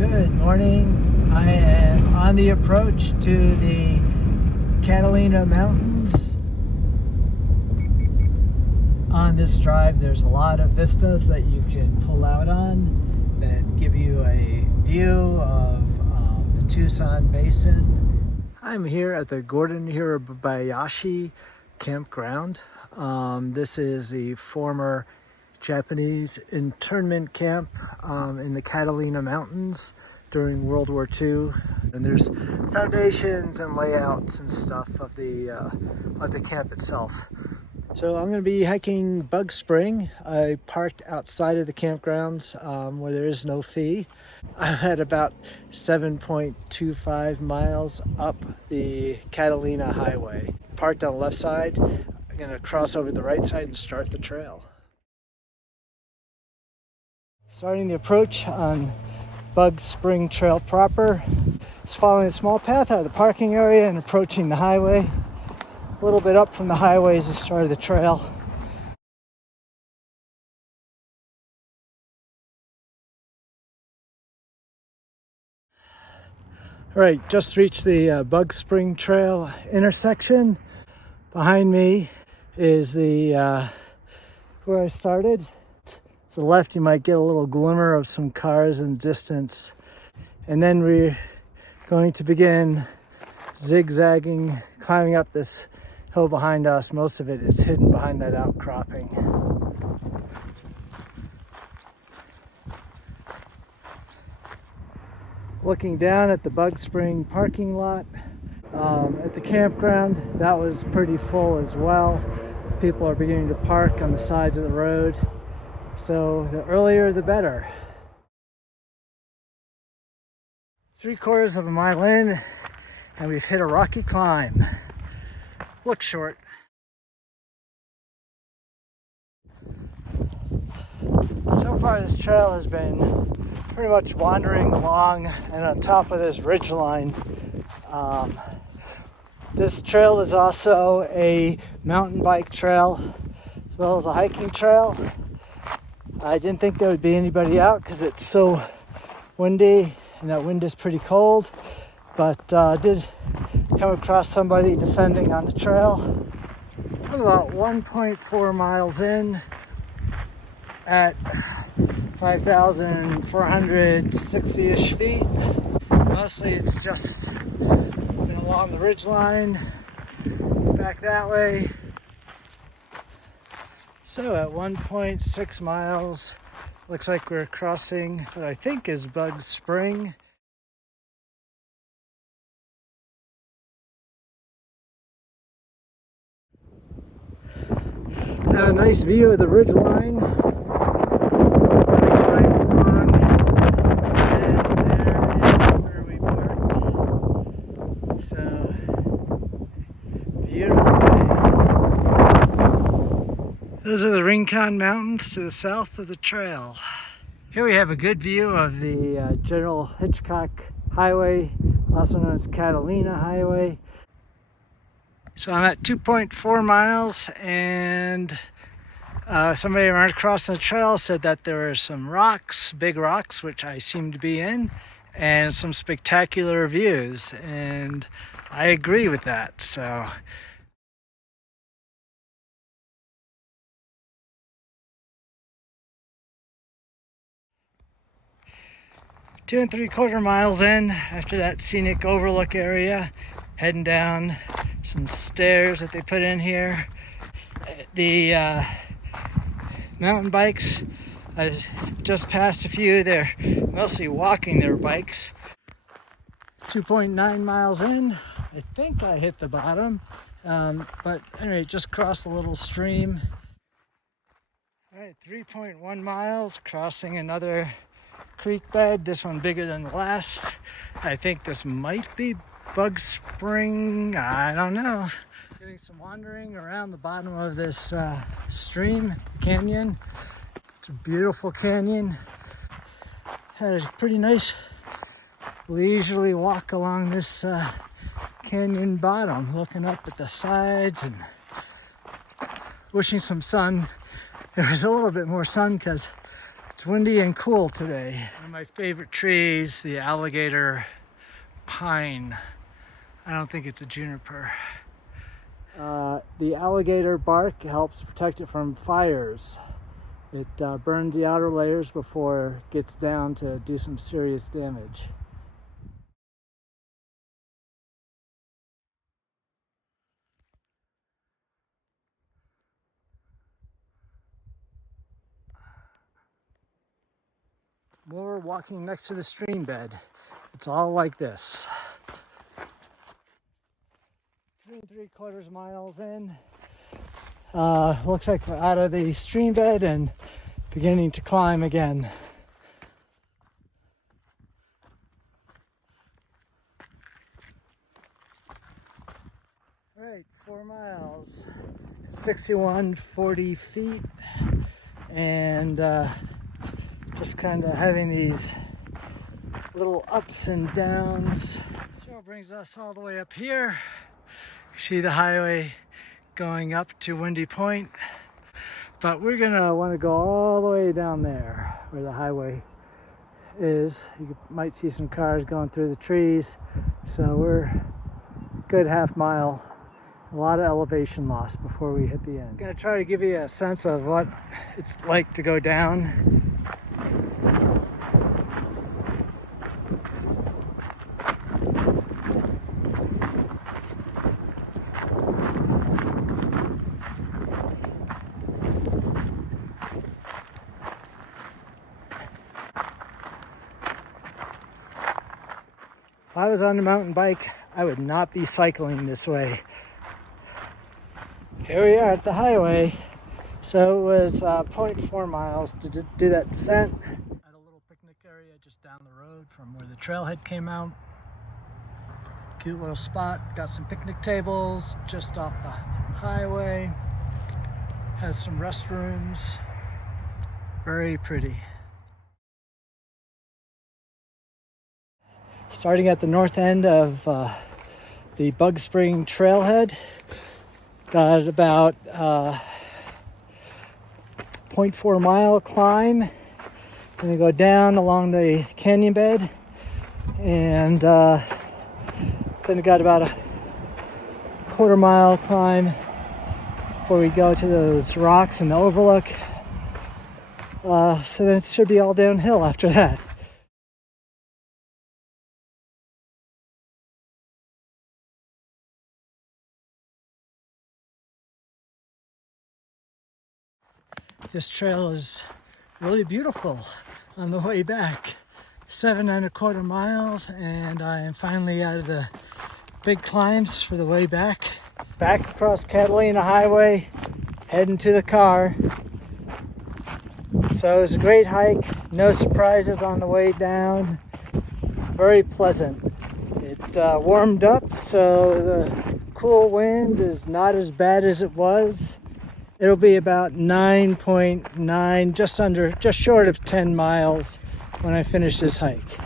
Good morning. I am on the approach to the Catalina Mountains. On this drive, there's a lot of vistas that you can pull out on that give you a view of the Tucson Basin. I'm here at the Gordon Hirabayashi Campground. This is a former Japanese internment camp in the Catalina Mountains during World War II. And there's foundations and layouts and stuff of the camp itself. So I'm going to be hiking Bug Spring. I parked outside of the campgrounds where there is no fee. I'm at about 7.25 miles up the Catalina Highway. Parked on the left side. I'm going to cross over the right side and start the trail. Starting the approach on Bug Spring Trail proper. It's following a small path out of the parking area and approaching the highway. A little bit up from the highway is the start of the trail. All right, just reached the Bug Spring Trail intersection. Behind me is the where I started. To the left, you might get a little glimmer of some cars in the distance. And then we're going to begin zigzagging, climbing up this hill behind us. Most of it is hidden behind that outcropping. Looking down at the Bug Spring parking lot at the campground, that was pretty full as well. People are beginning to park on the sides of the road. So the earlier the better. 3/4 of a mile in, and we've hit a rocky climb. Looks short. So far this trail has been pretty much wandering along and on top of this ridgeline. This trail is also a mountain bike trail as well as a hiking trail. I didn't think there would be anybody out because it's so windy and that wind is pretty cold, but did come across somebody descending on the trail. I'm about 1.4 miles in at 5,460-ish feet. Mostly it's just been along the ridgeline, back that way. So at 1.6 miles, looks like we're crossing what I think is Bug Spring. Now a nice view of the ridgeline. Climbed along, and there is where we parked. So beautiful day. Those are the Rincon Mountains to the south of the trail. Here we have a good view of the General Hitchcock Highway, also known as Catalina Highway. So I'm at 2.4 miles, and somebody ran across the trail said that there were some rocks, big rocks, which I seem to be in, and some spectacular views, and I agree with that. So two and 3/4 miles in after that scenic overlook area, heading down some stairs that they put in here. The mountain bikes, I just passed a few. They're mostly walking their bikes. 2.9 miles in, I think I hit the bottom, but anyway, just crossed a little stream. All right, 3.1 miles, crossing another creek bed, this one bigger than the last. I think this might be Bug Spring, I don't know. Doing some wandering around the bottom of this stream, the canyon. It's a beautiful canyon. Had a pretty nice leisurely walk along this canyon bottom, looking up at the sides and wishing some sun. There was a little bit more sun because It's windy and cool today. One of my favorite trees, the alligator pine. I don't think it's a juniper. The alligator bark helps protect it from fires. It burns the outer layers before it gets down to do some serious damage. More walking next to the stream bed. It's all like this. 3 3/4 miles in. Looks like we're out of the stream bed and beginning to climb again. All right, 4 miles, 6140 feet, and just kind of having these little ups and downs. Trail brings us all the way up here. You see the highway going up to Windy Point, but we're gonna want to go all the way down there where the highway is. You might see some cars going through the trees, so we're a good half mile. A lot of elevation loss before we hit the end. I'm gonna try to give you a sense of what it's like to go down. If I was on a mountain bike, I would not be cycling this way. Here we are at the highway. So it was 0.4 miles to do that descent. At a little picnic area just down the road from where the trailhead came out. Cute little spot, got some picnic tables just off the highway. Has some restrooms, very pretty. Starting at the north end of the Bug Spring trailhead. Got about 0.4 mile climb. Gonna go down along the canyon bed, and then got about a 1/4 mile climb before we go to those rocks and the overlook. So then it should be all downhill after that. This trail is really beautiful on the way back. 7 1/4 miles, and I am finally out of the big climbs for the way back. Back across Catalina Highway, heading to the car. So it was a great hike, no surprises on the way down. Very pleasant. It warmed up, so the cool wind is not as bad as it was. It'll be about 9.9, just short of 10 miles when I finish this hike.